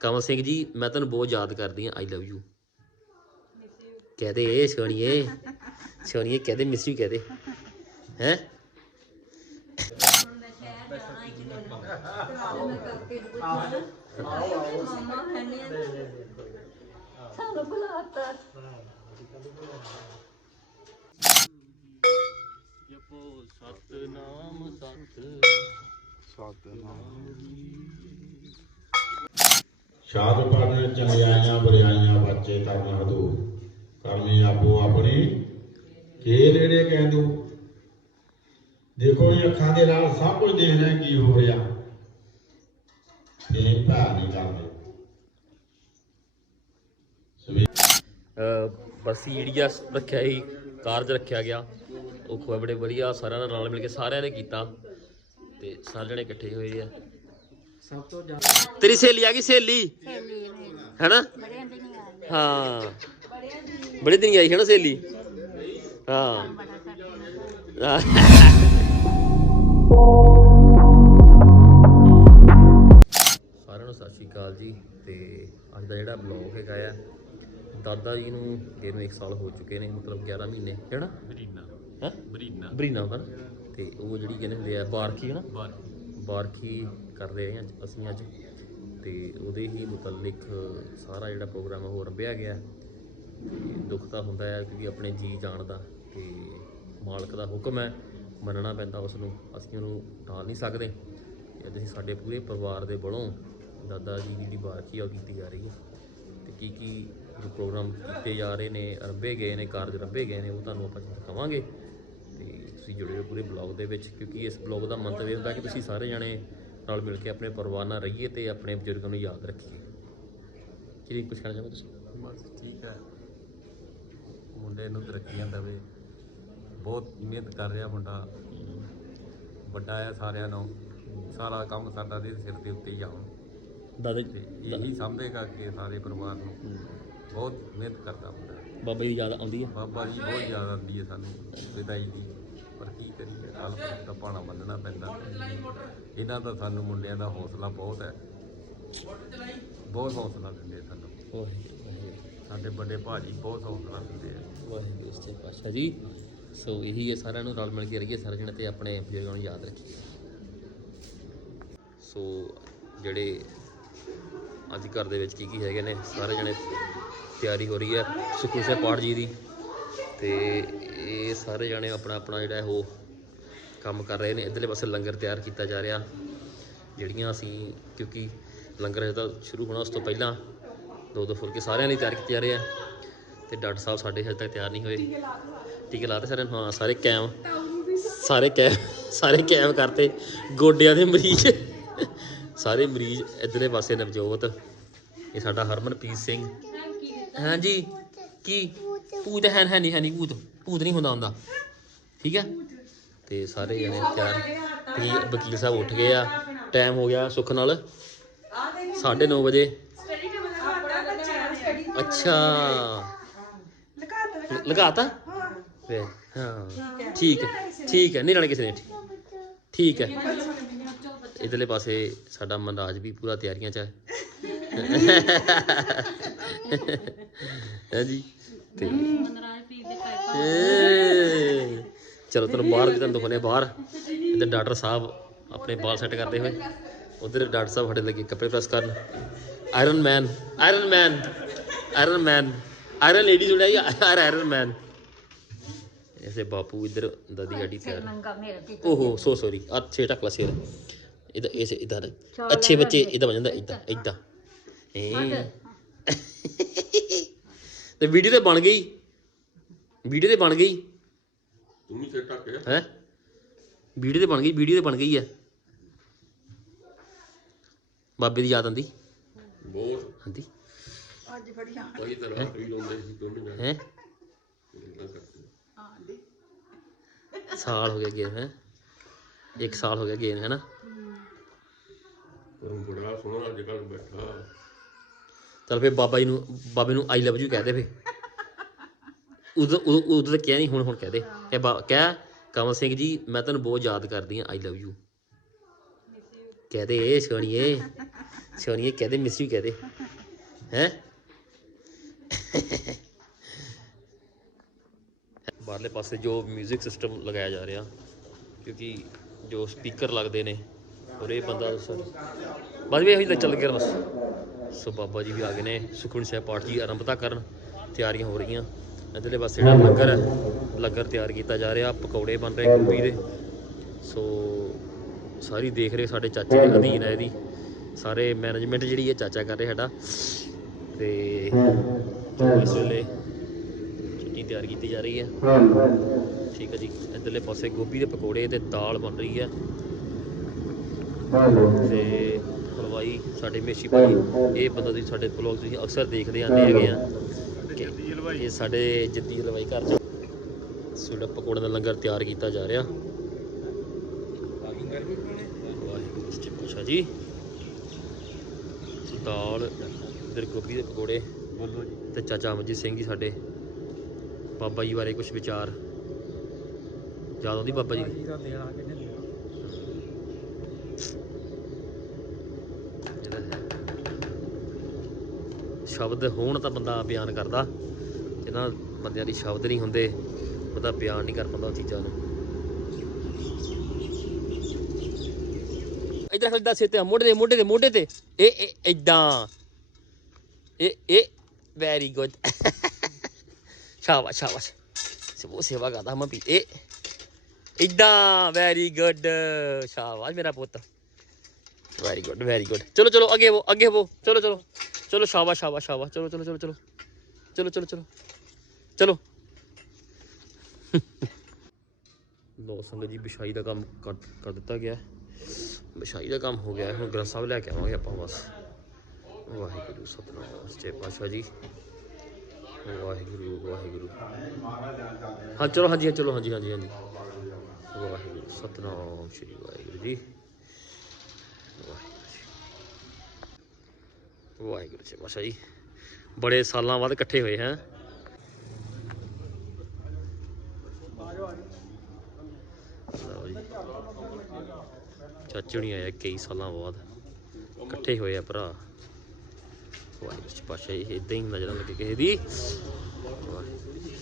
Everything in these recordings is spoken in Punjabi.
ਕਮਲ ਸਿੰਘ ਜੀ ਮੈਂ ਤੁਹਾਨੂੰ ਬਹੁਤ ਯਾਦ ਕਰਦੀ ਹਾਂ ਆਈ ਲਵ ਯੂ ਕਹਦੇ ਸੋਣੀਏ ਸੋਣੀਏ ਕਹਦੇ ਮਿਸ ਯੂ ਕਹਦੇ। ਹੈ? ਸਾਨੂੰ ਬੁਲਾਤਾ ਜਪੋ ਸਤਨਾਮ ਸਤ। ਸ਼ਾਦ ਪਰਨ ਚੰਗਿਆਈਆਂ ਬਰਿਆਈਆਂ ਬੱਚੇ ਕਰਨ ਹਦੂ ਕਰਮੀ ਆਪੋ ਆਪਣੀ ਕੇ ਰੇੜੇ ਕਹਿੰਦੂ ਦੇਖੋ ਇਹ ਅੱਖਾਂ ਦੇ ਨਾਲ ਸਭ ਕੁਝ ਦੇਖ ਰਹੇ ਕੀ ਹੋ ਰਿਹਾ। ਇਹ ਭਾ ਨਹੀਂ ਕਰਦੇ। ਸਵੇ ਜਿਹੜੀ ਆ ਰੱਖਿਆ ਸੀ, ਕਾਰਜ ਰੱਖਿਆ ਗਿਆ। ਉਹ ਖੋਏ ਬੜੇ ਵਧੀਆ, ਸਾਰਿਆਂ ਨਾਲ ਰਲ ਮਿਲ ਕੇ ਸਾਰਿਆਂ ਨੇ ਕੀਤਾ। ਤੇ ਸਾਰੇ ਜਣੇ ਇਕੱਠੇ ਹੋਏ ਆ। ਸਭ ਤੋਂ ਜ਼ਿਆਦਾ ਤੇਰੀ ਸਹੇਲੀ ਆ ਗਈ ਸਹੇਲੀ? ਹੈਨਾ? ਹਾਂ। ਬੜੇ ਦਿਨ ਆਈ ਹੈ ਨਾ ਸਹੇਲੀ? ਹਾਂ। ਸਾਰਿਆਂ ਨੂੰ ਸਤਿ ਸ਼੍ਰੀ ਅਕਾਲ ਜੀ ਤੇ ਅੱਜ ਦਾ ਜਿਹੜਾ ਬਲੌਗ ਹੈਗਾ ਆ ਦਾਦਾ ਜੀ ਨੂੰ ਗਏ ਨੂੰ 1 ਸਾਲ ਹੋ ਚੁੱਕੇ ਨੇ ਮਤਲਬ 11 ਮਹੀਨੇ ਹੈਨਾ? ਬਰੀਨਾ ਹੈ? ਬਰੀਨਾ ਬਰੀਨਾ ਹੁੰਦਾ ਨਾ ਤੇ ਉਹ ਜਿਹੜੀ ਕਹਿੰਦੇ ਹੁੰਦੇ ਆ ਬਾਰਖੀ ਹੈ ਨਾ ਬਾਰਖੀ ਕਰ ਰਹੇ ਹਾਂ ਅੱਜ- ਅਸੀਂ ਅੱਜ। ਤੇ ਉਹਦੇ ਹੀ ਮੁਤਲਕ ਸਾਰਾ ਜਿਹੜਾ ਪ੍ਰੋਗਰਾਮ ਉਹ ਰੰਭਿਆ ਗਿਆ। ਤੇ ਦੁੱਖ ਤਾਂ ਹੁੰਦਾ ਹੈ ਕਿ ਆਪਣੇ ਜੀ ਜਾਣ ਦਾ ਤੇ ਮਾਲਕ ਦਾ ਹੁਕਮ ਹੈ, ਮੰਨਣਾ ਪੈਂਦਾ ਉਸ ਨੂੰ ਅਸੀਂ ਉਹਨੂੰ ਟਾਲ ਨਹੀਂ ਸਕਦੇ। ਤੇ ਅਸੀਂ ਸਾਡੇ ਪੂਰੇ ਪਰਿਵਾਰ ਦੇ ਵੱਲੋਂ ਦਾਦਾ ਜੀ ਦੀ ਜਿਹੜੀ ਬਾਰਖੀ ਆ ਉਹ ਕੀਤੀ ਜਾ ਰਹੀ ਹੈ। ਤੇ ਕੀ ਕੀ ਜੋ ਪ੍ਰੋਗਰਾਮ ਕੀਤੇ ਜਾ ਰਹੇ ਨੇ, ਰੰਭੇ ਗਏ ਨੇ, ਕਾਰਜ ਰੰਭੇ ਗਏ ਨੇ, ਉਹ ਤੁਹਾਨੂੰ ਆਪਾਂ ਦਿਖਾਵਾਂਗੇ। ਤੇ ਤੁਸੀਂ ਜੁੜੇ ਰਹੋ ਪੂਰੇ ਬਲੌਗ ਦੇ ਵਿੱਚ, ਕਿਉਂਕਿ ਇਸ ਬਲੌਗ ਦਾ ਮੰਤਵ ਇਹ ਹੁੰਦਾ ਕਿ ਤੁਸੀਂ ਸਾਰੇ ਜਣੇ ਨਾਲ ਮਿਲ ਕੇ ਆਪਣੇ ਪਰਿਵਾਰ ਨਾਲ ਰਹੀਏ ਤੇ ਆਪਣੇ ਬਜ਼ੁਰਗਾਂ ਨੂੰ ਯਾਦ ਰੱਖੀਏ। ਕੀ ਕੁਝ ਕਹਿਣਾ ਚਾਹੋ ਤੁਸੀਂ? ਬਸ ਠੀਕ ਹੈ। ਮੁੰਡੇ ਨੂੰ ਤਰੱਕੀਆਂ ਦੇਵੇ। ਬਹੁਤ ਮਿਹਨਤ ਕਰ ਰਿਹਾ ਮੁੰਡਾ। ਵੱਡਾ ਹੈ ਸਾਰਿਆਂ ਨੂੰ। ਸਾਰਾ ਕੰਮ ਸਾਡਾ ਦੇ ਸਿਰ ਦੇ ਉੱਤੇ ਹੀ ਆਉਣ ਦਾਦਾ ਇਹੀ ਸਮਝੇਗਾ ਕਿ ਸਾਰੇ ਪਰਿਵਾਰ ਨੂੰ। ਬਹੁਤ ਮਿਹਨਤ ਕਰਦਾ ਮੁੰਡਾ। ਬਾਬਾ ਜੀ ਯਾਦ ਆਉਂਦੀ ਹੈ? ਬਾਬਾ ਜੀ ਬਹੁਤ ਯਾਦ ਆਉਂਦੀ ਹੈ ਸਾਨੂੰ। ਵਿਦਾਈ ਦੀ। ਪਰ ਕੀ ਕਰੀਏ? ਕੱਲ ਦਾ ਪਾਣਾ ਪੈਂਦਾ। ਇਹਨਾਂ ਦਾ ਸਾਨੂੰ ਮੁੰਡਿਆਂ ਦਾ ਹੌਸਲਾ ਬਹੁਤ ਹੈ। ਬਹੁਤ ਹੌਸਲਾ ਦਿੰਦੇ ਸਾਨੂੰ। ਸਾਡੇ ਵੱਡੇ ਭਾਜੀ ਬਹੁਤ ਹੌਸਲਾ ਦਿੰਦੇ ਆ। ਵਾਹਿਗੁਰੂ ਸੱਚੇ ਪਾਤਸ਼ਾਹ ਜੀ। ਸੋ ਇਹੀ ਹੈ ਸਾਰਿਆਂ ਨੂੰ, ਰਲ ਮਿਲ ਕੇ ਰਹੀਏ ਸਾਰੇ ਜਣੇ ਤੇ ਆਪਣੇ ਬਜ਼ੁਰਗਾਂ ਨੂੰ ਯਾਦ ਰੱਖੀਏ। ਸੋ ਜਿਹੜੇ ਅੱਜ ਘਰ ਦੇ ਵਿੱਚ ਕੀ ਕੀ ਹੈਗੇ ਨੇ, ਸਾਰੇ ਜਣੇ ਤਿਆਰੀ ਹੋ ਰਹੀ ਹੈ ਸੁਖੂਸੇ ਪਾਠ ਜੀ ਦੀ। ਤੇ ਇਹ ਸਾਰੇ ਜਣੇ ਆਪਣਾ ਆਪਣਾ ਜਿਹੜਾ ਉਹ ਕੰਮ ਕਰ ਰਹੇ ਨੇ, ਇਧਰਲੇ ਪਾਸੇ ਲੰਗਰ ਤਿਆਰ ਕੀਤਾ ਜਾ ਰਿਹਾ। ਜਿਹੜੀਆਂ ਅਸੀਂ, ਕਿਉਂਕਿ ਲੰਗਰ ਹਜੇ ਤਾਂ ਸ਼ੁਰੂ ਹੋਣਾ, ਉਸ ਤੋਂ ਪਹਿਲਾਂ ਦੋ ਦੋ ਫੁਲਕੇ ਸਾਰਿਆਂ ਲਈ ਤਿਆਰ ਕੀਤੇ ਜਾ ਰਹੇ ਆ। ਤੇ ਡਾਕਟਰ ਸਾਹਿਬ ਸਾਡੇ ਹਜੇ ਤੱਕ ਤਿਆਰ ਨਹੀਂ ਹੋਏ। ਟੀਕੇ ਲਾਤੇ ਸਾਰਿਆਂ ਸਾਰੇ ਹਾਂ, ਸਾਰੇ ਕੈਮ ਸਾਰੇ ਕੈਮ ਸਾਰੇ ਕੈਮ ਕਰਤੇ। ਗੋਡਿਆਂ ਦੇ ਮਰੀਜ਼, ਸਾਰੇ ਮਰੀਜ਼ ਇਧਰਲੇ ਪਾਸੇ ਨਵਜੋਤ, ਇਹ ਸਾਡਾ ਹਰਮਨਪ੍ਰੀਤ ਸਿੰਘ। ਹਾਂਜੀ, ਕੀ? ਭੂਤ ਹੈ ਹੈ ਨਹੀਂ ਹੈ ਨਹੀਂ ਭੂਤ। ਭੂਤ ਨਹੀਂ ਹੁੰਦਾ ਹੁੰਦਾ। ਠੀਕ ਹੈ? ਤੇ ਸਾਰੇ ਜਣੇ ਤਿਆਰ। ਤੇ ਵਕੀਲ ਸਾਹਿਬ ਉੱਠ ਗਏ ਆ। ਟਾਈਮ ਹੋ ਗਿਆ ਸੁੱਖ ਨਾਲ। 9:30 ਵਜੇ। ਅੱਛਾ। ਲਗਾਤਾ? ਵੇ ਹਾਂ। ਠੀਕ ਹੈ ਠੀਕ ਹੈ। ਨਹੀਂ ਲੈਣਾ ਕਿਸੇ ਨੇ। ਠੀਕ ਹੈ। ਇਧਰਲੇ ਪਾਸੇ ਸਾਡਾ ਮਨਰਾਜ ਵੀ ਪੂਰਾ ਤਿਆਰੀਆਂ 'ਚ ਹੈ। ਹੈ ਜੀ। ਤੇ ਚਲੋ ਤੁਹਾਨੂੰ ਬਾਹਰ ਵੀ ਤੁਹਾਨੂੰ ਦਿਖਾਉਂਦੇ ਹਾਂ ਬਾਹਰ। ਇੱਧਰ ਡਾਕਟਰ ਸਾਹਿਬ ਆਪਣੇ ਬਾਲ ਸੈੱਟ ਕਰਦੇ ਹੋਏ। ਉਧਰ ਡਾਕਟਰ ਸਾਹਿਬ ਸਾਡੇ ਲੱਗੇ ਕੱਪੜੇ ਪ੍ਰੈਸ ਕਰਨ। Iron man iron man iron man iron lady ਸੁਣਿਆ ਆਇਰਨ ਮੈਨ ਐਸੇ ਬਾਪੂ ਇੱਧਰ ਦਾਦੀ ਗਾੜੀ ਤਿਆਰ। ਓਹੋ ਸੋ ਸੌਰੀ ਆ ਛੇ ਟਕਲਾ ਸਿਰ। ਇਹਦਾ ਇਸ ਇਧਰ ਅੱਛੇ ਬੱਚੇ ਇਦਾਂ ਬਣ ਜਾਂਦਾ ਇਦਾਂ ਇਦਾਂ। ਤੇ ਵੀਡੀਓ ਤੇ ਬਣ ਗਈ। ਵੀਡੀਓ ਤੇ ਬਣ ਗਈ। ਤੂੰ ਵੀ ਸਿਰ ਢੱਕ ਹੈ? ਵੀਡੀਓ ਤੇ ਬਣ ਗਈ ਵੀਡੀਓ ਤੇ ਬਣ ਗਈ ਆ। ਬਾਬੇ ਦੀ ਯਾਦ ਆਂਦੀ ਬਹੁਤ। ਆਂਦੀ ਕਈ ਤਰ੍ਹਾਂ ਕਈ ਲਾਉਂਦੇ ਸੀ ਦੋਨੇ ਹੈ? ਸਾਲ ਹੋ ਗਿਆ ਗਏ ਹੈ? ਇੱਕ ਸਾਲ ਹੋ ਗਿਆ ਗਏ ਹੈ ਨਾ ਉਹ ਬੜਾ ਸੋਹਣਾ ਅੱਜ ਕੱਲ ਬੈਠਾ। ਚਲ ਫੇ ਬਾਬਾ ਜੀ ਨੂੰ ਬਾਬੇ ਨੂੰ ਆਈ ਲਵ ਯੂ ਕਹਿ ਦੇ ਫੇ ਉਦੋਂ ਉਦੋਂ ਉਦੋਂ ਤਾਂ ਕਿਹਾ ਨਹੀਂ ਹੁਣ ਹੁਣ ਕਹਿ ਦੇ ਕਹਿ ਬਾ- ਕਹਿ ਕਮਲ ਸਿੰਘ ਜੀ ਮੈਂ ਤੁਹਾਨੂੰ ਬਹੁਤ ਯਾਦ ਕਰਦੀ ਹਾਂ ਆਈ ਲਵ ਯੂ ਕਹਿ ਦੇ ਸੋਣੀਏ ਸੋਨੀਏ ਕਹਦੇ ਮਿਸ ਯੂ ਕਹਦੇ ਹੈ ਬਾਹਰਲੇ ਪਾਸੇ ਜੋ 뮤직 ਸਿਸਟਮ ਲਗਾਇਆ ਜਾ ਰਿਹਾ ਕਿਉਂਕਿ ਜੋ ਸਪੀਕਰ ਲੱਗਦੇ ਨੇ ਔਰ ਇਹ ਬੰਦਾ ਦੱਸੋ ਬਸ ਵੀ ਇਹੀ ਤਾਂ ਚੱਲ ਗਿਆ ਬਸ ਸੋ ਬਾਬਾ ਜੀ ਵੀ ਆ ਗਏ ਨੇ ਸੁਖਮਨੀ ਸਾਹਿਬ ਪਾਠ ਦੀ ਆਰੰਭਤਾ ਕਰਨ ਤਿਆਰੀਆਂ ਹੋ ਰਹੀਆਂ ਇਧਰਲੇ ਪਾਸੇ ਜਿਹੜਾ ਲੰਗਰ ਹੈ ਲੰਗਰ ਤਿਆਰ ਕੀਤਾ ਜਾ ਰਿਹਾ ਪਕੌੜੇ ਬਣ ਰਹੇ ਗੋਭੀ ਦੇ। ਸੋ ਸਾਰੀ ਦੇਖ ਰਹੇ ਸਾਡੇ ਚਾਚੇ ਦੇ ਅਧੀਨ ਹੈ ਇਹਦੀ। ਸਾਰੇ ਮੈਨੇਜਮੈਂਟ ਜਿਹੜੀ ਹੈ ਚਾਚਾ ਕਰ ਰਿਹਾ ਸਾਡਾ। ਤੇ ਇਸ ਵੇਲੇ ਚਟਨੀ ਤਿਆਰ ਕੀਤੀ ਜਾ ਰਹੀ ਹੈ। ਠੀਕ ਹੈ ਜੀ। ਇਧਰਲੇ ਪਾਸੇ ਗੋਭੀ ਦੇ ਪਕੌੜੇ ਤੇ ਦਾਲ ਬਣ ਰਹੀ ਹੈ। ਤੇ ਹਲਵਾਈ ਸਾਡੇ ਮੇਸ਼ੀ ਭਾਈ ਇਹ ਬੰਦਾ ਤੁਸੀਂ ਸਾਡੇ ਬਲੌਗ ਤੁਸੀਂ ਅਕਸਰ ਦੇਖਦੇ ਆਂਦੇ ਹੈਗੇ ਆ। ਇਹ ਸਾਡੇ ਜੱਦੀ ਹਲਵਾਈ ਘਰ ਚ। ਸੁੜਾ ਪਕੌੜੇ ਦਾ ਲੰਗਰ ਤਿਆਰ ਕੀਤਾ ਜਾ ਰਿਹਾ। ਵਾਹਿਗੁਰੂ ਜੀ ਦਾਲ ਇਧਰ ਗੋਭੀ ਦੇ ਪਕੌੜੇ ਬੋਲੋ ਜੀ। ਤੇ ਚਾਚਾ ਅਮਰਜੀਤ ਸਿੰਘ ਜੀ ਸਾਡੇ। ਬਾਬਾ ਜੀ ਬਾਰੇ ਕੁਝ ਵਿਚਾਰ। ਯਾਦ ਆਉਂਦੀ ਬਾਬਾ ਜੀ ਦੀ। ਸ਼ਬਦ ਹੋਣ ਤਾਂ ਬੰਦਾ ਬਿਆਨ ਕਰਦਾ। ਜਿਹਨਾਂ ਬੰਦਿਆਂ ਦੀ ਸ਼ਬਦ ਨਹੀਂ ਹੁੰਦੇ ਉਹਦਾ ਬਿਆਨ ਨਹੀਂ ਕਰ ਪਾਉਂਦਾ ਉਹ ਚੀਜ਼ਾਂ ਨੂੰ। ਇਧਰ ਖਲਦਾ ਸਿਰ ਤੇ, ਮੋਢੇ ਦੇ ਮੋਢੇ ਦੇ ਮੋਢੇ ਤੇ। ਇਹ ਇਦਾਂ ਇਹ ਇਹ ਵੈਰੀ ਗੁੱਡ ਸ਼ਾਬਾਸ਼ ਸ਼ਾਬਾਸ਼। ਸੋ ਸੇਵਾ ਕਰਦਾ ਮੈਂ ਵੀ। ਇਹ ਇਦਾਂ ਵੈਰੀ ਗੁੱਡ ਸ਼ਾਬਾਸ਼ ਮੇਰਾ ਪੁੱਤ। ਵੈਰੀ ਗੁੱਡ ਵੈਰੀ ਗੁੱਡ ਚਲੋ ਚਲੋ, ਅੱਗੇ ਵੋ ਅੱਗੇ ਵੋ ਚਲੋ ਚਲੋ। ਚਲੋ, ਸ਼ਾਬਾਸ਼ ਸ਼ਾਬਾਸ਼ ਸ਼ਾਬਾਸ਼। ਚਲੋ ਚਲੋ ਚਲੋ ਚਲੋ। ਚਲੋ ਚਲੋ ਚਲੋ। ਚਲੋ ਲੋ ਸੰਗਤ ਜੀ ਵਿਛਾਈ ਦਾ ਕੰਮ ਕਰ ਕਰ ਦਿੱਤਾ ਗਿਆ ਹੈ। ਵਿਛਾਈ ਦਾ ਕੰਮ ਹੋ ਗਿਆ ਹੈ। ਹੁਣ ਗ੍ਰੰਥ ਸਾਹਿਬ ਲੈ ਕੇ ਆਵਾਂਗੇ ਆਪਾਂ ਬਸ ਵਾਹਿਗੁਰੂ ਸਤਨਾਮ ਸੱਚੇ ਪਾਤਸ਼ਾਹ ਜੀ ਵਾਹਿਗੁਰੂ ਵਾਹਿਗੁਰੂ ਹਾਂ ਚਲੋ ਹਾਂਜੀ ਹਾਂ ਚਲੋ ਹਾਂਜੀ ਹਾਂਜੀ ਹਾਂਜੀ ਵਾਹਿਗੁਰੂ ਸਤਨਾਮ ਸ਼੍ਰੀ ਵਾਹਿਗੁਰੂ ਜੀ ਵਾਹਿਗੁਰੂ ਜੀ ਵਾਹਿਗੁਰੂ ਜੀ ਪਾਤਸ਼ਾਹ ਜੀ ਬੜੇ ਸਾਲਾਂ ਬਾਅਦ ਇਕੱਠੇ ਹੋਏ ਹੈ ਲਓ ਜੀ। ਚਾਚੂ ਨਹੀਂ ਆਇਆ ਕਈ ਸਾਲਾਂ ਬਾਅਦ। ਇਕੱਠੇ ਹੋਏ ਆ ਭਰਾ। ਵਾਹਿਗੁਰੂ ਜੀ ਪਾਤਸ਼ਾਹ ਇਦਾਂ ਹੀ ਨਜ਼ਰ ਲੱਗੇ ਕਿਸੇ ਦੀ ਵਾਹਿਗੁਰੂ ਜੀ।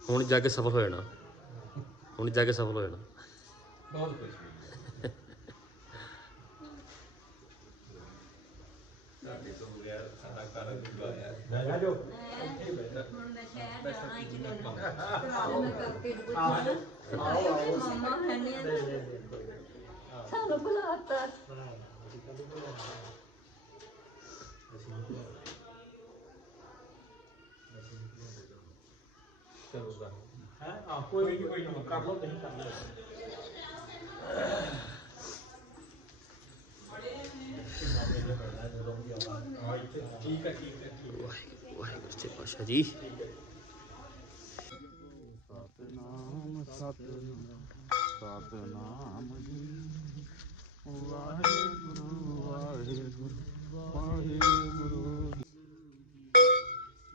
ਹੁਣ ਜਾ ਕੇ ਸਫਲ ਹੋ ਜਾਣਾ। ਹੁਣ ਜਾ ਕੇ ਸਫਲ ਹੋ ਜਾਣਾ। ਬਹੁਤ ਕੁਝ ਸਾਡੇ ਤੋਂ ਬਗੈਰ ਸਾਡਾ ਘਰ ਅਧੂਰਾ ਹੈ ਹੁਣ ਮੈਂ ਸ਼ਹਿਰ ਜਾਣਾ ਇੱਕ ਪੈਸਾ ਆ ਕੋਈ ਕੋਈ ਨਾ ਕਰ ਲੋ ਨਹੀਂ ਕਰਨਾ ਠੀਕ ਹੈ ਠੀਕ ਹੈ ਵਾਹਿਗੁਰੂ ਜੀ ਪਾਸ਼ਾ ਜੀ ਸਤਨਾਮ ਸਤਨਾਮ ਸਤਨਾਮ ਜੀ। ਵਾਹਿਗੁਰੂ ਵਾਹਿਗੁਰੂ ਵਾਹਿਗੁਰੂ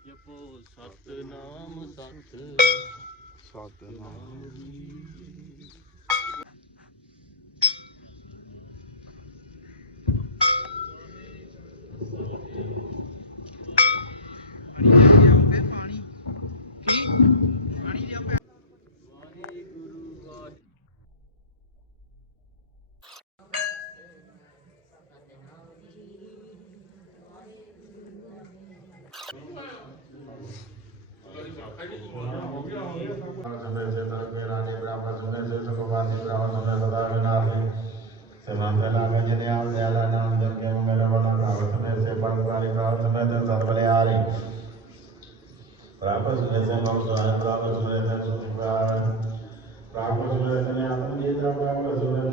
ਜਪੋ ਸਤਨਾਮ ਸਤ ਸਤਨਾਮ सुने ವಂಜನೆಯಾದ ಎಲ್ಲನಂ ಜನ್ಯ ಮೇಲವನ ಪ್ರಾರ್ಥನೆ से पंगवारी प्रार्थना दे सफले आ रही प्राप्त जैसे हम सुहाय प्राप्त सुने थे सुख प्राप्त सुने थे आत्म जीता प्राप्त सुने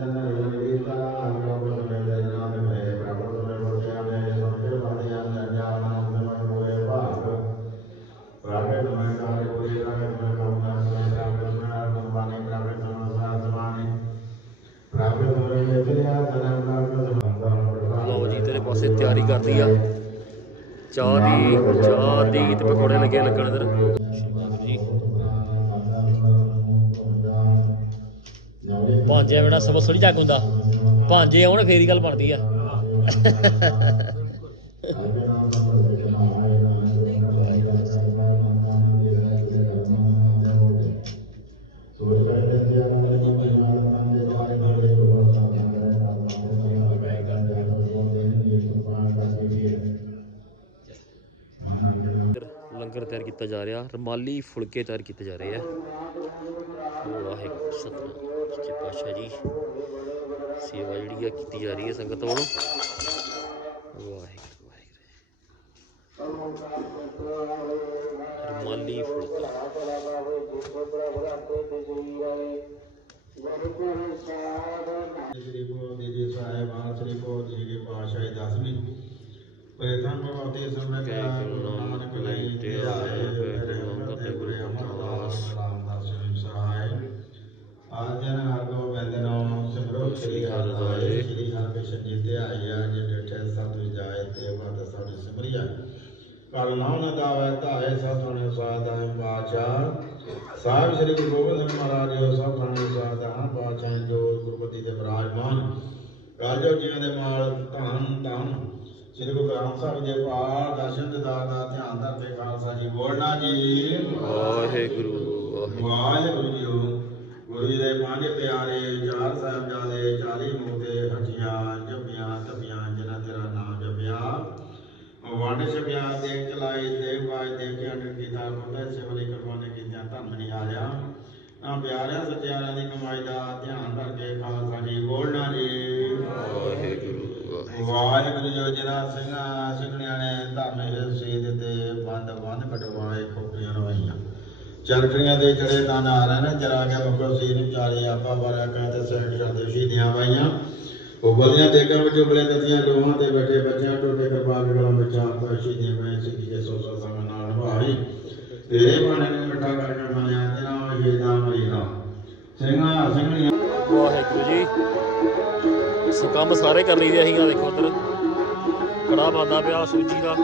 ਕਰਦੀ ਆ। ਚਾਹ ਦੀ ਚਾਹ ਦੀ ਤੇ ਪਕੌੜੇ ਲੱਗੇ ਲੱਗਣ ਇਧਰ। ਜੀ ਭਾਂਜਿਆ ਮੇਰਾ ਸਭ ਸੋਹਣੀ ਜੱਗ ਹੁੰਦਾ। ਭਾਂਜੇ ਆਉਣ, ਫੇਰ ਹੀ ਗੱਲ ਬਣਦੀ ਆ। ਜਾ ਰਿਹਾ ਰਮਾਲੀ ਫੁਲਕੇ ਤਿਆਰ ਕੀਤੇ ਜਾ ਰਹੇ ਆ ਵਾਹਿਗੁਰੂ ਸਤਨਾਮ ਸੱਚੇ ਪਾਤਸ਼ਾਹ ਜੀ ਸੇਵਾ ਜਿਹੜੀ ਆ ਕੀਤੀ ਜਾ ਰਹੀ ਹੈ ਸੰਗਤ ਵੱਲੋਂ ਵਾਹਿਗੁਰੂ ਵਾਹਿਗੁਰੂ ਰਮਾਲੀ ਫੁਲਕਾ ਸ੍ਰੀ ਗੁਰੂ ਜੀ ਜੀ ਸਾਹਿਬ ਸ੍ਰੀ ਗੁਰੂ ਜੀ ਦੀ ਦਸਵੀਂ ਸ੍ਰੀ ਹਰਿ ਰਾਏ ਸ੍ਰੀ ਹਰਿ ਕ੍ਰਿਸ਼ਨ ਜੀ ਤੇ ਆਇਆ ਜੇ ਡਿਠੇ ਸਤ ਵਿਜਾਏ ਤੇ ਬਦ ਸਭ ਸਿਮਰਿਆ ਕਲ ਨਾਮ ਨ ਦਾਵੈ ਧਾਏ ਸਭ ਸੁਣੇ ਸਾਧਾਇ ਬਾਚਾ ਸਾਹਿਬ ਸ੍ਰੀ ਗੁਰੂ ਗੋਬਿੰਦ ਸਿੰਘ ਮਹਾਰਾਜ ਜੀ ਸਭ ਸੁਣੇ ਸਾਧਾਇ ਬਾਚਾ ਜੋ ਗੁਰਪਤੀ ਦੇ ਵਿਰਾਜਮਾਨ ਰਾਜੋ ਜੀਆਂ ਦੇ ਮਾਲ ਧੰਨ ਧੰਨ ਸ੍ਰੀ ਗੁਰੂ ਗ੍ਰੰਥ ਸਾਹਿਬ ਦੇ ਪਾਠ ਦਰਸ਼ਨ ਦਿਦਾਰ ਦਾ ਧਿਆਨ ਧਰਦੇ ਖਾਲਸਾ ਜੀ ਬੋਲਣਾ ਜੀ। ਵਾਹਿਗੁਰੂ ਵਾਹਿਗੁਰੂ ਜੀ ਗੁਰੂ ਜੀ ਦੇ ਪੰਜ ਪਿਆਰੇ ਚਾਰ ਸਾਹਿਬਜ਼ਾਦੇ ਚਾਲੀ ਮੂਤੇ ਹੱਟੀਆਂ ਜਪੀਆਂ ਤਪੀਆਂ ਜਿਨ੍ਹਾਂ ਤੇਰਾ ਨਾਮ ਜਪਿਆ। ਵੰਡ ਛਪਿਆ ਦੇਖ ਚਲਾਈ ਦੇਖ ਬਾਜ ਦੇਖਿਆ ਅੰਡਰ ਕੀਤਾ ਮੁੰਡੇ ਸਿਮਰੀ ਕਰਵਾਨੇ ਕੀਤਿਆਂ ਧੰਨ ਨਹੀਂ ਆਇਆ ਨਾ ਪਿਆਰਿਆਂ ਸੱਚਿਆਰਿਆਂ ਦੀ ਕਮਾਈ ਦਾ ਧਿਆਨ ਧਰ ਕੇ ਖਾਲਸਾ ਜੀ ਬੋਲਣਾ ਜੀ। ਵਾਹਿਗੁਰੂ ਜੋ ਜਿਨ੍ਹਾਂ ਸਿੰਘਾਂ ਸਿੰਘਣਿਆਂ ਨੇ ਧਰਮ ਹਿੱਸੇ ਦਿੱਤੇ ਬੰਦ ਬੰਦ ਕਟਵਾਏ ਖੋਪੀਆਂ ਰਵਾਈਆਂ ਚਰਖੜੀਆਂ ਦੇ ਚੜੇ ਤਾਂ ਨਾਰਾਂ ਨੇ ਜਰਾ ਕੇ ਮੁਕੋ ਸੀ ਨੂੰ ਚਾਰੇ ਆਪਾ ਬਾਰਾ ਕਹਿੰਦੇ ਸੈਂਕੜਾਂ ਦੇ ਸ਼ਹੀਦੀਆਂ ਪਾਈਆਂ। ਉਬਲੀਆਂ ਦੇਗਾਂ ਵਿੱਚ ਉਬਲੇ ਨਦੀਆਂ ਲੋਹਾਂ ਤੇ ਬੈਠੇ ਬੱਚਿਆਂ ਟੋਟੇ ਕਿਰਪਾ ਗਲਾਂ ਵਿੱਚ ਆਪਾ ਸ਼ਹੀਦੀਆਂ ਮੈਂ ਸਿੱਖੀ ਕੇ ਸੋ ਸੋ ਸੰਗ ਨਾਲ ਨਿਭਾਈ। ਤੇਰੇ ਬਾਣੇ ਨੂੰ ਮਿੱਠਾ ਕਰਕੇ ਮੰਨਿਆ ਤੇਰਾ ਸ਼ਹੀਦਾਂ ਮਰੀਨਾ ਸਿੰਘਾਂ ਸਿੰਘਣੀਆਂ। ਵਾਹਿਗੁਰੂ ਜੀ। ਸੋ ਕੰਮ ਸਾਰੇ ਕਰ ਲਈਦੇ ਅਸੀਂ ਆ ਦੇਖੋ ਉਧਰ। ਕੜਾ ਬੰਦਾ ਪਿਆ ਸੂਜੀ ਦਾ।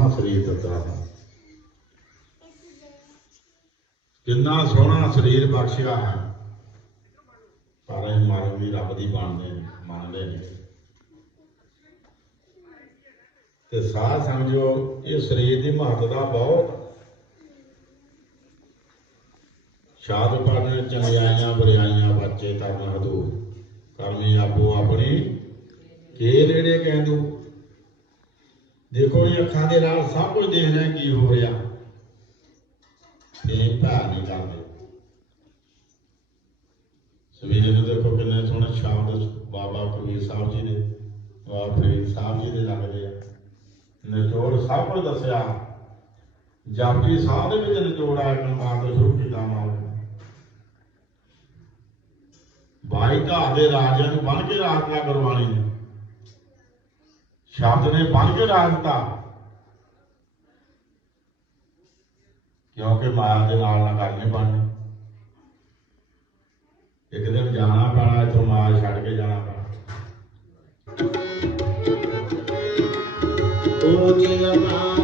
ਦੇਖੋ ਸਰੀਰ ਦਿੱਤਾ ਕਿੰਨਾ ਸੋਹਣਾ ਸਰੀਰ ਬਖਸ਼ਿਆ ਹੈ। ਪਰ ਅਸੀਂ ਵੀ ਰੱਬ ਦੀ ਬਣਦੇ ਨੇ, ਮੰਨਦੇ ਨੇ। ਤੇ ਸਾਧ ਸਮਝੋ ਇਹ ਸਰੀਰ ਦੀ ਮਹੱਤਤਾ ਬਹੁਤ। ਸ਼ਾਦ ਪੜਨ ਚੰਗਿਆਈਆਂ, ਬੁਰਿਆਈਆਂ ਬੱਚੇ ਤਰਨ ਹਦੂ ਕਰਮੀ ਆਪੋ ਆਪਣੀ। ਕੇ ਰੇੜੇ ਕਹਿੰਦੂ? ਦੇਖੋ ਇਹ ਅੱਖਾਂ ਦੇ ਨਾਲ ਸਭ ਕੁਝ ਦੇਖ ਰਿਹਾ ਕੀ ਹੋ ਰਿਹਾ। ਤੇ ਭਾ ਨਹੀਂ ਕਰਦੇ ਸਵੇਰੇ ਨੂੰ ਦੇਖੋ ਕਿੰਨੇ ਸੋਹਣੇ ਸ਼ਬਦ ਬਾਬਾ ਕਬੀਰ ਸਾਹਿਬ ਜੀ ਨੇ, ਬਾਬਾ ਫਰੀਦ ਸਾਹਿਬ ਜੀ ਦੇ ਲੱਗਦੇ ਆ। ਨਿਚੋੜ ਸਭ ਕੁਝ ਦੱਸਿਆ। ਜਾਪੀ ਸਾਹਿਬ ਦੇ ਵਿੱਚ ਨਿਚੋੜ ਆ ਕਲਮਾਰ ਤੋਂ ਸ਼ੁਰੂ ਕੀਤਾ ਮਾਲਕ ਬਾਈ ਘਾਹ ਦੇ ਰਾਜਿਆਂ ਨੂੰ ਬੰਨ ਕੇ ਰਾਖਿਆ ਗੁਰਬਾਣੀ ਨੇ ਸ਼ਬਦ ਨੇ ਬੰਨ ਕੇ ਰੱਖ ਦਿੱਤਾ। ਕਿਉਂਕਿ ਮਾਇਆ ਦੇ ਨਾਲ ਨਾ ਕਰਨੇ ਬਣਨੇ। ਇੱਕ ਦਿਨ ਜਾਣਾ ਪੈਣਾ, ਇੱਥੋਂ ਮਾਇਆ ਛੱਡ ਕੇ ਜਾਣਾ ਪੈਣਾ। ਉਹ ਜੀ ਅਮਾਰਤ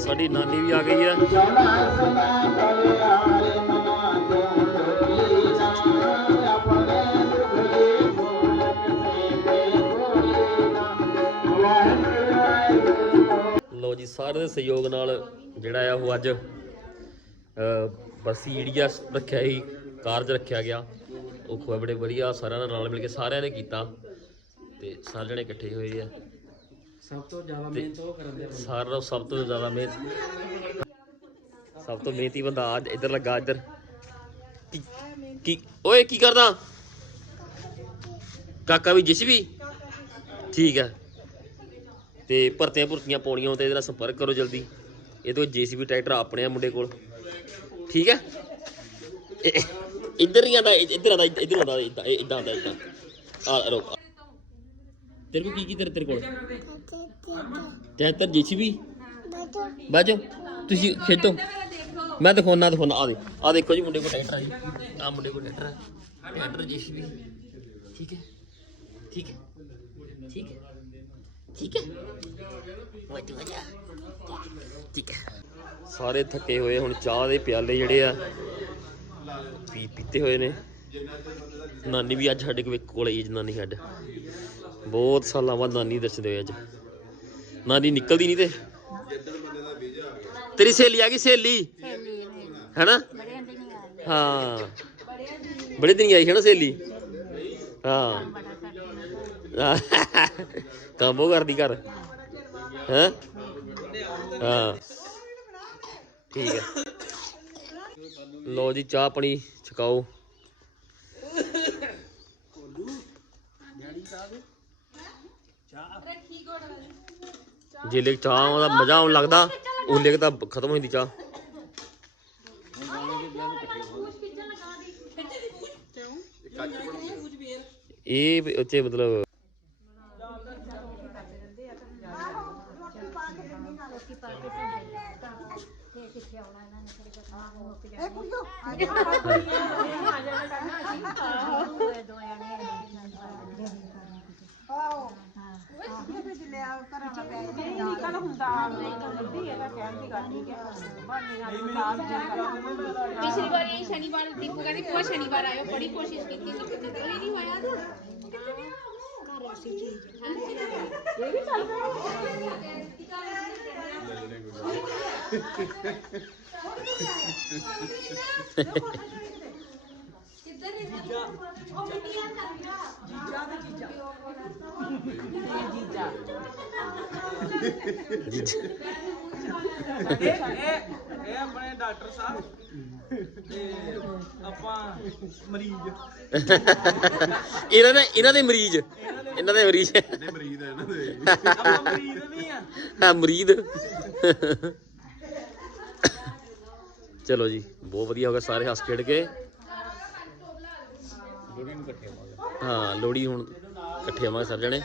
ਸਾਡੀ ਨਾਨੀ ਵੀ ਆ ਗਈ ਹੈ। ਸਦਾ ਲਓ ਜੀ ਸਾਰੇ ਦੇ ਸਹਿਯੋਗ ਨਾਲ ਜਿਹੜਾ ਆ ਉਹ ਅੱਜ ਬਰਸੀ ਜਿਹੜੀ ਆ ਰੱਖਿਆ ਸੀ ਕਾਰਜ ਰੱਖਿਆ ਗਿਆ। ਉਹ ਖੋਏ ਬੜੇ ਵਧੀਆ ਸਾਰਿਆਂ ਨਾਲ ਰਲ ਮਿਲ ਕੇ ਸਾਰਿਆਂ ਨੇ ਕੀਤਾ ਤੇ ਸਾਰੇ ਜਣੇ ਇਕੱਠੇ ਹੋਏ ਆ। ਸਭ ਤੋਂ ਜ਼ਿਆਦਾ ਮਿਹਨਤ ਉਹ ਕਰਦੇ ਸਾਰਾ ਸਭ ਤੋਂ ਜ਼ਿਆਦਾ ਮਿਹਨਤ। ਸਭ ਤੋਂ ਮਿਹਨਤੀ ਬੰਦਾ ਅੱਜ ਇੱਧਰ ਲੱਗਾ ਇੱਧਰ। ਕੀ ਕੀ ਓਏ ਕੀ ਕਰਦਾ? ਕਾਕਾ ਵੀ ਜਿਸ ਵੀ? ਠੀਕ ਹੈ ਤੇ ਭਰਤੀਆਂ ਭੁਰਤੀਆਂ ਪਾਉਣੀਆਂ ਹੋਣ ਤੇ ਇਹਦੇ ਨਾਲ ਸੰਪਰਕ ਕਰੋ ਜਲਦੀ। ਇਹ ਤੋਂ ਜੀਸੀਬੀ ਟਰੈਕਟਰ ਆਪਣੇ ਆ ਮੁੰਡੇ ਕੋਲ। ਠੀਕ ਹੈ? ਇਹ- ਇੱਧਰ ਨਹੀਂ ਆਂਦਾ ਇੱਧਰ ਆਂਦਾ ਇੱਧਰ ਆਂਦਾ ਇਦਾਂ ਇਦਾਂ ਆਂਦਾ ਇਦਾਂ ਆ ਰੋ। ਤੇਰੇ ਕੋਲ ਕੀ ਕੀ ਤੇਰੇ ਤੇਰੇ ਕੋਲ? ਟਰੈਕਟਰ ਜੀਸੀਬੀ ਬਾਜੋ ਤੁਸੀਂ ਖੇਤੋ ਮੈਂ ਦਿਖਾਉਣਾ ਦਿਖਾਉਣਾ। ਆ ਦੇ, ਆ ਦੇਖੋ ਜੀ, ਮੁੰਡੇ ਕੋਲ ਟਰੈਕਟਰ ਆ ਜੀ। ਆ ਮੁੰਡੇ ਕੋਲ ਟਰੈਕਟਰ ਹੈ ਟਰੈਕਟਰ ਜੀਸੀਬੀ ਠੀਕ ਹੈ? ਠੀਕ ਹੈ? ਠੀਕ ਹੈ? ਠੀਕ ਹੈ? ਬਹੁਤ ਵਧੀਆ ਠੀਕ ਹੈ। ਸਾਰੇ ਥੱਕੇ ਹੋਏ, ਹੁਣ ਚਾਹ ਦੇ ਪਿਆਲੇ ਜਿਹੜੇ ਆ, ਪੀ ਪੀਤੇ ਹੋਏ ਨੇ। ਨਾਨੀ ਵੀ ਅੱਜ ਸਾਡੇ ਕੋਲ ਕੋਲ ਨਾਨੀ ਸਾਡੇ। ਬਹੁਤ ਸਾਲਾਂ ਬਾਅਦ ਨਾਨੀ ਦੱਸਦੇ ਹੋਏ ਅੱਜ। ਨਾਨੀ ਨਿਕਲਦੀ ਨਹੀਂ ਤੇ। ਤੇਰੀ ਸਹੇਲੀ ਆ ਗਈ, ਸਹੇਲੀ? ਹੈਨਾ? ਹਾਂ। ਬੜੇ ਦਿਨ ਆਈ ਹੈ ਨਾ ਸਹੇਲੀ? ਹਾਂ। ਕੰਮ ਉਹ ਕਰਦੀ ਘਰ। ਹੈ? ਹਾਂ। ਠੀਕ ਹੈ ਲੋ ਜੀ, ਚਾਹ ਪਾਣੀ ਛਕਾਓ। ਜੇ ਲੈ ਚਾਹ ਦਾ ਮਜ਼ਾ ਆਉਣ ਲੱਗਦਾ, ਉਹ ਲੈ ਤਾਂ ਖਤਮ ਹੋ ਜਾਂਦੀ ਚਾਹ। ਇਹ ਮਤਲਬ ਵੀ ਉੱਥੇ ਮਤਲਬ ਪਿਛਲੀ ਵਾਰੀ ਸ਼ਨੀਵਾਰ ਦੀਪੂ ਕਹਿੰਦੇ ਕੋਈ ਸ਼ਨੀਵਾਰ ਆਇਓ ਬੜੀ ਕੋਸ਼ਿਸ਼ ਕੀਤੀ ਲੇਕਿਨ ਨਿਕਲ ਹੀ ਨਹੀਂ ਹੋਇਆ ਤਾਂ ਇਹ ਆਪਣੇ ਡਾਕਟਰ ਸਾਹਿਬ ਤੇ ਆਪਾਂ ਮਰੀਜ਼। ਇਹਨਾਂ ਦੇ ਇਹਨਾਂ ਦੇ ਮਰੀਜ਼। ਇਹਨਾਂ ਦੇ ਮਰੀਜ਼। ਮਰੀਜ਼ ਇਹਨਾਂ ਦੇ ਆਪਾਂ ਮਰੀਜ਼ ਵੀ ਆ। ਹਾਂ ਮਰੀਦ। ਚਲੋ ਜੀ ਬਹੁਤ ਵਧੀਆ ਹੋ ਗਿਆ ਸਾਰੇ ਹੱਸ ਖੇਡ ਕੇ। ਹਾਂ ਲੋੜੀ ਹੁਣ ਇਕੱਠੇ ਆਵਾਂਗੇ ਸਾਰੇ ਜਣੇ।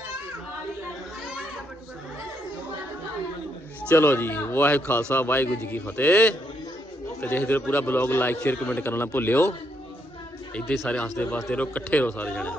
ਚਲੋ ਜੀ ਵਾਹਿਗੁਰੂ ਖਾਲਸਾ ਵਾਹਿਗੁਰੂ ਜੀ ਕੀ ਫਤਿਹ। ਤੇ ਦੇਖਦੇ ਰਹੋ ਪੂਰਾ ਬਲੌਗ ਲਾਈਕ ਸ਼ੇਅਰ ਕਮੈਂਟ ਕਰਨਾ ਨਾ ਭੁੱਲਿਓ ਇੱਦਾਂ ਹੀ ਸਾਰੇ ਹੱਸਦੇ ਵਾਸਤੇ ਰਹੋ ਇਕੱਠੇ ਰਹੋ ਸਾਰੇ ਜਣੇ।